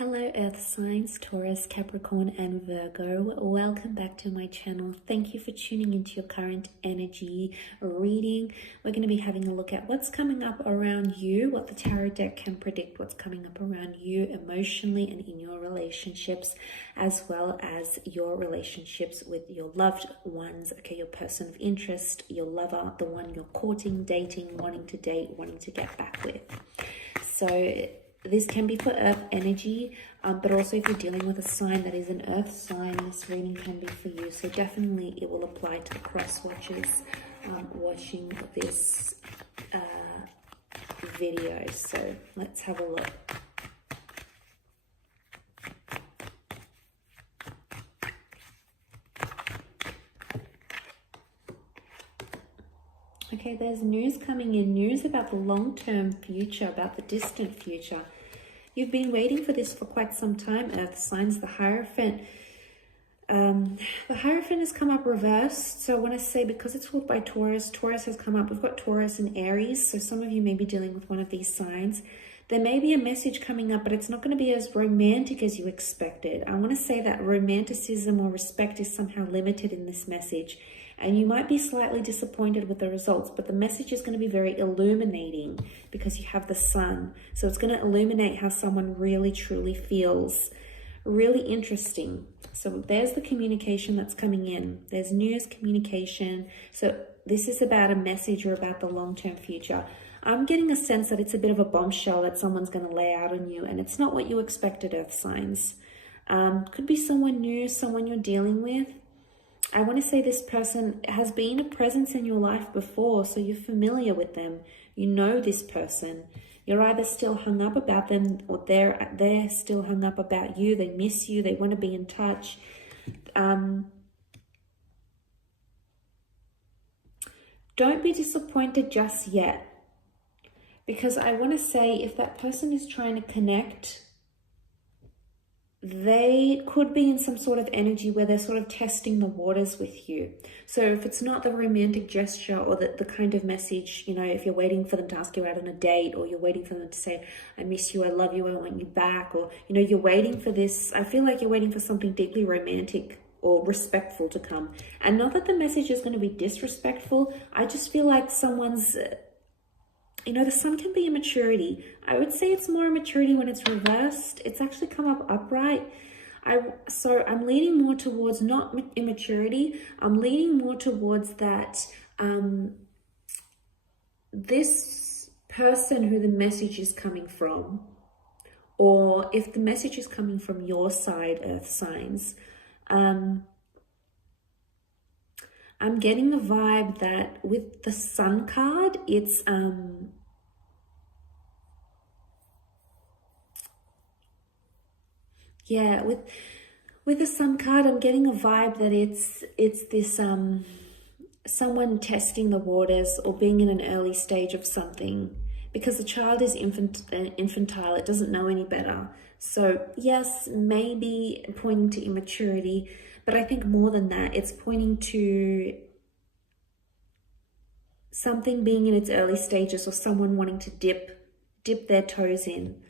Hello Earth signs, Taurus, Capricorn and Virgo. Welcome back to my channel. Thank you for tuning into your current energy reading. We're going to be having a look at what's coming up around you, what the tarot deck can predict, what's coming up around you emotionally and in your relationships, as well as your relationships with your loved ones, okay, your person of interest, your lover, the one you're courting, dating, wanting to date, wanting to get back with. So this can be for Earth energy, but also if you're dealing with a sign that is an Earth sign, this reading can be for you. So definitely it will apply to the cross watchers watching this video. So let's have a look. Okay, there's news coming in, news about the long-term future, about the distant future. You've been waiting for this for quite some time, Earth signs. The Hierophant. The Hierophant has come up reversed. So when I say, because it's ruled by Taurus, Taurus has come up. We've got Taurus and Aries. So some of you may be dealing with one of these signs. There may be a message coming up, but it's not going to be as romantic as you expected. I want to say that romanticism or respect is somehow limited in this message. And you might be slightly disappointed with the results, but the message is going to be very illuminating because you have the sun. So it's going to illuminate how someone really, truly feels. Really interesting. So there's the communication that's coming in. There's news, communication. So this is about a message or about the long-term future. I'm getting a sense that it's a bit of a bombshell that someone's going to lay out on you, and it's not what you expected, Earth signs. Could be someone new, someone you're dealing with. I want to say this person has been a presence in your life before, so you're familiar with them. You know this person. You're either still hung up about them or they're still hung up about you. They miss you. They want to be in touch. Don't be disappointed just yet, because I want to say if that person is trying to connect, they could be in some sort of energy where they're sort of testing the waters with you. So if it's not the romantic gesture or the kind of message, you know, if you're waiting for them to ask you out on a date, or you're waiting for them to say, I miss you, I love you, I want you back, or, you know, you're waiting for this, I feel like you're waiting for something deeply romantic or respectful to come. And not that the message is going to be disrespectful. I just feel like someone's, you know, the sun can be immaturity. I would say it's more immaturity when it's reversed. It's actually come up upright. So I'm leaning more towards not immaturity. I'm leaning more towards that this person who the message is coming from, or if the message is coming from your side, Earth signs, I'm getting the vibe that with the Sun card, it's yeah, with the Sun card, I'm getting a vibe that it's this someone testing the waters or being in an early stage of something, because the child is infantile. It doesn't know any better. So yes, maybe pointing to immaturity, but I think more than that, it's pointing to something being in its early stages, or someone wanting to dip their toes in.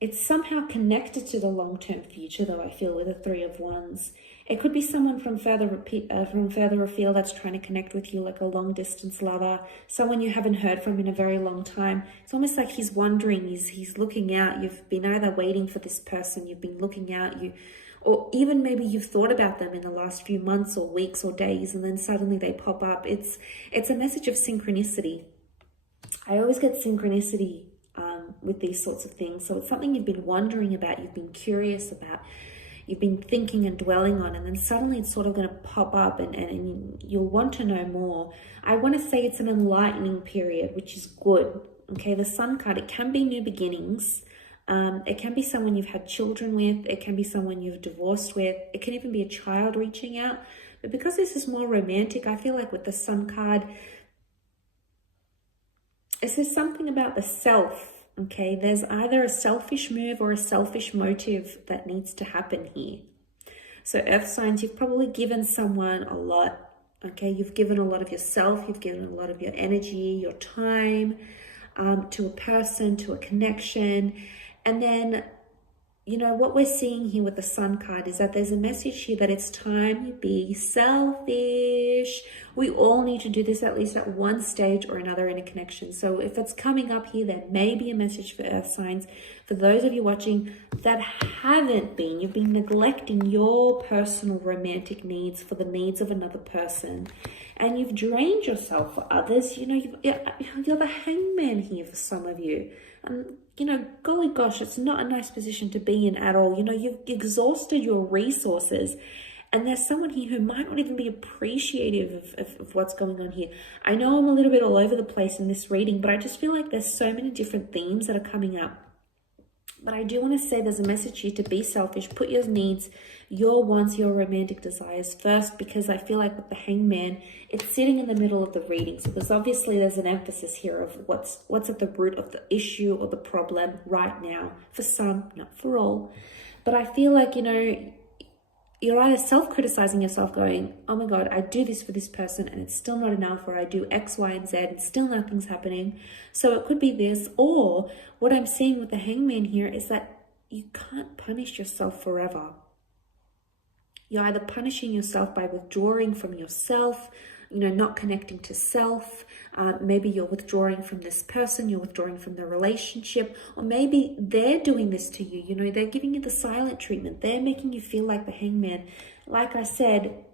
It's somehow connected to the long-term future, though, I feel, with the Three of Wands. It could be someone from further afield that's trying to connect with you, like a long-distance lover, someone you haven't heard from in a very long time. It's almost like he's wondering, he's looking out. You've been either waiting for this person, you've been looking out, or even maybe you've thought about them in the last few months or weeks or days, and then suddenly they pop up. It's a message of synchronicity. I always get synchronicity with these sorts of things. So it's something you've been wondering about, you've been curious about, you've been thinking and dwelling on, and then suddenly it's sort of going to pop up and you'll want to know more. I want to say it's an enlightening period, which is good. Okay, the Sun card, it can be new beginnings. It can be someone you've had children with. It can be someone you've divorced with. It can even be a child reaching out. But because this is more romantic, I feel like with the Sun card, it says something about the self. Okay, there's either a selfish move or a selfish motive that needs to happen here. So Earth signs, you've probably given someone a lot. Okay, you've given a lot of yourself. You've given a lot of your energy, your time to a person, to a connection. And then, you know, what we're seeing here with the Sun card is that there's a message here that it's time you be selfish. We all need to do this at least at one stage or another in a connection. So if it's coming up here, there may be a message for earth signs. For those of you watching that haven't been, you've been neglecting your personal romantic needs for the needs of another person. And you've drained yourself for others. You know, you're the hangman here for some of you. You know, golly gosh, it's not a nice position to be in at all. You know, you've exhausted your resources, and there's someone here who might not even be appreciative of what's going on here. I know I'm a little bit all over the place in this reading, but I just feel like there's so many different themes that are coming up. But I do want to say there's a message here to be selfish, put your needs, your wants, your romantic desires first, because I feel like with the hangman, it's sitting in the middle of the reading. So there's an emphasis here of what's at the root of the issue or the problem right now. For some, not for all. But I feel like, you know, you're either self-criticizing yourself going, oh my God, I do this for this person and it's still not enough, or I do X, Y, and Z and still nothing's happening. So it could be this, or what I'm seeing with the hangman here is that you can't punish yourself forever. You're either punishing yourself by withdrawing from yourself, you know, not connecting to self. Maybe you're withdrawing from this person, you're withdrawing from the relationship, or maybe they're doing this to you. You know, they're giving you the silent treatment. They're making you feel like the hangman. Like I said,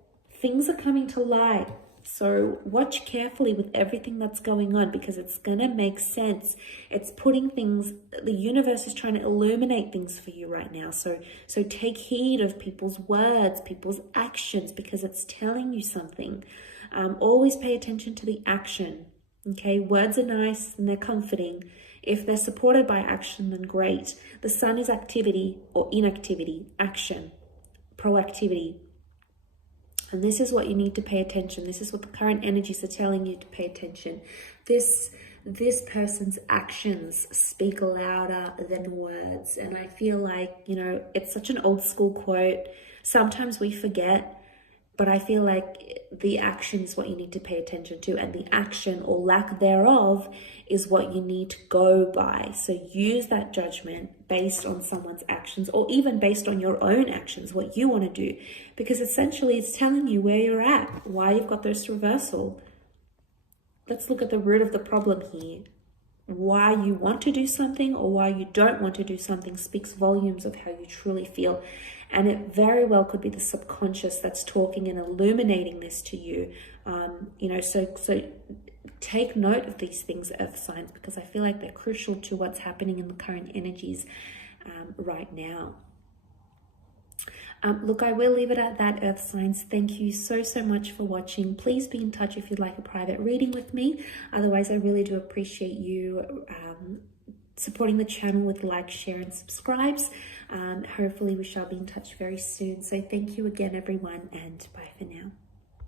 things are coming to light. So watch carefully with everything that's going on, because it's going to make sense. It's putting things, the universe is trying to illuminate things for you right now. So take heed of people's words, people's actions, because it's telling you something. Always pay attention to the action. Okay, words are nice and they're comforting. If they're supported by action, then great. The sun is activity or inactivity, action, proactivity. And this is what you need to pay attention. This is what the current energies are telling you to pay attention. This person's actions speak louder than words. And I feel like, you know, it's such an old school quote. Sometimes we forget, but I feel like the action is what you need to pay attention to, and the action or lack thereof is what you need to go by. So use that judgment based on someone's actions, or even based on your own actions, what you want to do, because essentially it's telling you where you're at, why you've got this reversal. Let's look at the root of the problem here. Why you want to do something or why you don't want to do something speaks volumes of how you truly feel. And it very well could be the subconscious that's talking and illuminating this to you. You know, so take note of these things, earth signs, because I feel like they're crucial to what's happening in the current energies right now. Look, I will leave it at that, earth signs. Thank you so much for watching. Please be in touch if you'd like a private reading with me. Otherwise, I really do appreciate you supporting the channel with like, share, and subscribes. Hopefully we shall be in touch very soon. So thank you again, everyone, and bye for now.